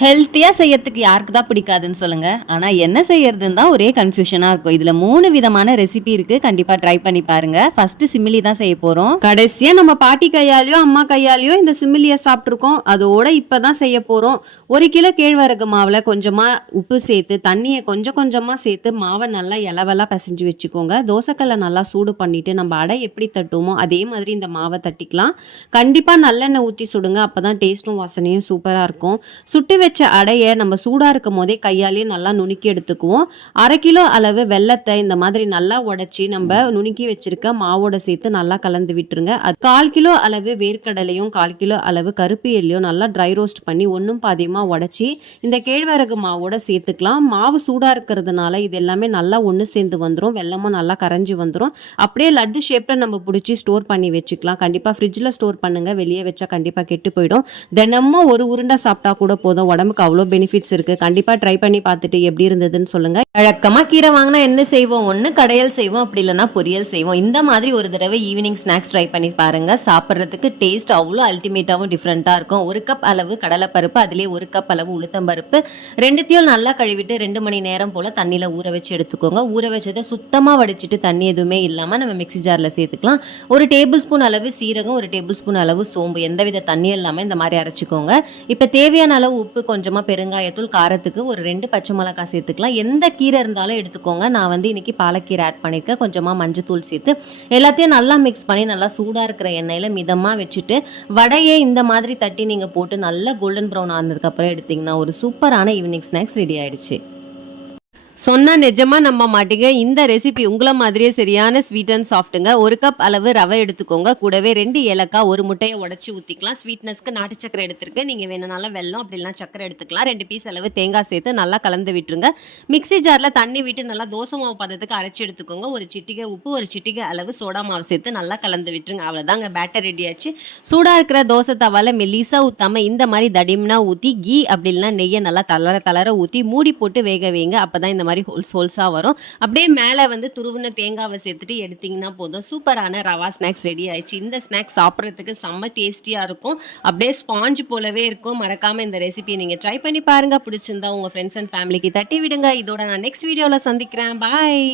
ஹெல்த்தியா செய்யறதுக்கு யாருக்கு தான் பிடிக்காதுன்னு சொல்லுங்க. ஆனா என்ன செய்யறதுன்னு தான் ஒரே கன்ஃப்யூஷனா இருக்கும். இதுல 3 விதமான ரெசிபி இருக்கு. கண்டிப்பா ட்ரை பண்ணி பாருங்க. ஃபர்ஸ்ட் சிமிலி தான் செய்ய போறோம். கடைசியா நம்ம பாட்டி கையாலயோ, அம்மா கையாலயோ இந்த சிமிலிய சாப்பிட்டுருக்கோம். அதோட இப்பதான் செய்ய போறோம். 1 கிலோ கேழ்வரகு மாவுல கொஞ்சமா உப்பு சேர்த்து, தண்ணிய கொஞ்சம் கொஞ்சமா சேர்த்து மாவ நல்லா எலவெலா பிசைஞ்சு வச்சுக்கோங்க. தோசைக்கல்ல நல்லா சூடு பண்ணிட்டு நம்ம அடை எப்படி தட்டுவோமோ அதே மாதிரி இந்த மாவை தட்டிக்கலாம். கண்டிப்பா நல்லெண்ணெய் ஊத்தி சுடுங்க. அப்பதான் டேஸ்ட்டும் வாசனையும் சூப்பரா இருக்கும். சுட்டு வச்ச அடைய நம்ம சூடா இருக்கும் போதே கையாலேயே நல்லா நுணுக்கி எடுத்துக்குவோம். 1/2 கிலோ அளவு வெல்லத்தை இந்த மாதிரி நல்லா உடைச்சி நம்ம நுணுக்கி வச்சிருக்க மாவோட சேர்த்து நல்லா கலந்து விட்டுருங்க. அது 1/4 கிலோ அளவு வேர்க்கடலையும் 1/4 கிலோ அளவு கருப்பு எள்ளையும் நல்லா ட்ரை ரோஸ்ட் பண்ணி ஒன்றும் பாதியமா உடைச்சி இந்த கேழ்வரகு மாவோட சேர்த்துக்கலாம். மாவு சூடா இருக்கிறதுனால இது எல்லாமே நல்லா ஒன்று சேர்ந்து வந்துடும். வெல்லமும் நல்லா கரைஞ்சி வந்துடும். அப்படியே லட்டு ஷேப்ல நம்ம பிடிச்சி ஸ்டோர் பண்ணி வச்சுக்கலாம். கண்டிப்பா ஃப்ரிட்ஜில் ஸ்டோர் பண்ணுங்க. வெளியே வச்சா கண்டிப்பா கெட்டு போயிடும். தினமும் ஒரு உருண்டை சாப்பிட்டா கூட போதும். உடம்புக்கு அவ்வளோ பெனிஃபிட்ஸ் இருக்கு. கண்டிப்பா ட்ரை பண்ணி பார்த்துட்டு எப்படி இருந்ததுன்னு சொல்லுங்க. வழக்கமா கீரை வாங்கினா என்ன செய்வோம்? ஒன்று கடையல் செய்வோம், அப்படி இல்லைன்னா பொரியல் செய்வோம். இந்த மாதிரி ஒரு தடவை ஈவினிங் ஸ்நாக்ஸ் ட்ரை பண்ணி பாருங்க. சாப்பிட்றதுக்கு டேஸ்ட் அவ்வளோ அல்டிமேட்டாகவும் டிஃப்ரெண்ட்டாக இருக்கும். 1 கப் அளவு கடலைப்பருப்பு, அதிலே 1 கப் அளவு உளுத்தம்பருப்பு, ரெண்டுத்தையும் நல்லா கழுவிட்டு 2 மணி நேரம் போல் தண்ணியில் ஊற வச்சு எடுத்துக்கோங்க. ஊற வச்சதை சுத்தமாக வடிச்சிட்டு தண்ணி எதுவுமே இல்லாமல் நம்ம மிக்ஸி ஜாரில் சேர்த்துக்கலாம். 1 டேபிள் ஸ்பூன் அளவு சீரகம், 1 டேபிள் ஸ்பூன் அளவு சோம்பு, எந்தவித தண்ணியும் இல்லாமல் இந்த மாதிரி அரைச்சிக்கோங்க. இப்போ தேவையான அளவு உப்பு, கொஞ்சமாக பெருங்காயத்தூள், காரத்துக்கு ஒரு 2 பச்சை மிளகாய் சேர்த்துக்கலாம். எந்த கீரை இருந்தாலும் எடுத்துக்கோங்க. நான் இன்னைக்கு பாலக்கீரை ஆட் பண்ணியிருக்கேன். கொஞ்சமாக மஞ்சத்தூள் சேர்த்து எல்லாத்தையும் நல்லா மிக்ஸ் பண்ணி நல்லா சூடாக இருக்கிற எண்ணெயில் மிதமாக வச்சுட்டு வடையை இந்த மாதிரி தட்டி நீங்கள் போட்டு நல்லா கோல்டன் ப்ரௌன் ஆனதுக்கப்புறம் எடுத்திங்கன்னா ஒரு சூப்பரான ஈவினிங் ஸ்நாக்ஸ் ரெடி ஆயிடுச்சு. சொன்னா நிஜமா நம்ப மாட்டீங்க. இந்த ரெசிபி உங்களை மாதிரியே சரியான ஸ்வீட் அண்ட் சாஃப்ட்டுங்க. 1 கப் அளவு ரவை எடுத்துக்கோங்க. கூடவே 2 ஏலக்காய், 1 முட்டையை உடச்சி ஊற்றிக்கலாம். ஸ்வீட்னஸ்க்கு நாட்டு சக்கரை எடுத்துருக்கேன். நீங்கள் வேணுனாலும் வெல்லம், அப்படி இல்லைனா சக்கரை எடுத்துக்கலாம். 2 பீஸ் அளவு தேங்காய் சேர்த்து நல்லா கலந்து விட்டுருங்க. மிக்ஸி ஜாரில் தண்ணி விட்டு நல்லா தோசை மாவு பதத்துக்கு அரைச்சி எடுத்துக்கோங்க. 1 சிட்டிகை உப்பு, 1 சிட்டிகை அளவு சோடா மாவு சேர்த்து நல்லா கலந்து விட்டுருங்க. அவ்வளோதாங்க, பேட்டர் ரெடி ஆச்சு. சூடாக இருக்கிற தோசை தவால மெல்லிசா ஊற்றாமல் இந்த மாதிரி தடிம்னா ஊற்றி கீ அப்படி இல்லைனா நெய்யை நல்லா தளர ஊற்றி மூடி போட்டு வேக வைங்க. அப்போ தான் இந்த மாதிரி ஹோல்ஸாக வரும். அப்படியே மேலே துருவின தேங்காவை சேர்த்துட்டு எடுத்திங்கன்னா போதும். சூப்பரான ரவா ஸ்நாக்ஸ் ரெடி ஆயிடுச்சு. இந்த ஸ்நாக்ஸ் சாப்பிட்றதுக்கு செம்ம டேஸ்டியாக இருக்கும். அப்படியே ஸ்பாஞ்ச் போலவே இருக்கும். மறக்காமல் இந்த ரெசிபியை நீங்கள் ட்ரை பண்ணி பாருங்கள். பிடிச்சிருந்தா உங்கள் ஃப்ரெண்ட்ஸ் அண்ட் ஃபேமிலிக்கு தட்டி விடுங்க. இதோட நான் நெக்ஸ்ட் வீடியோவில் சந்திக்கிறேன். பாய்.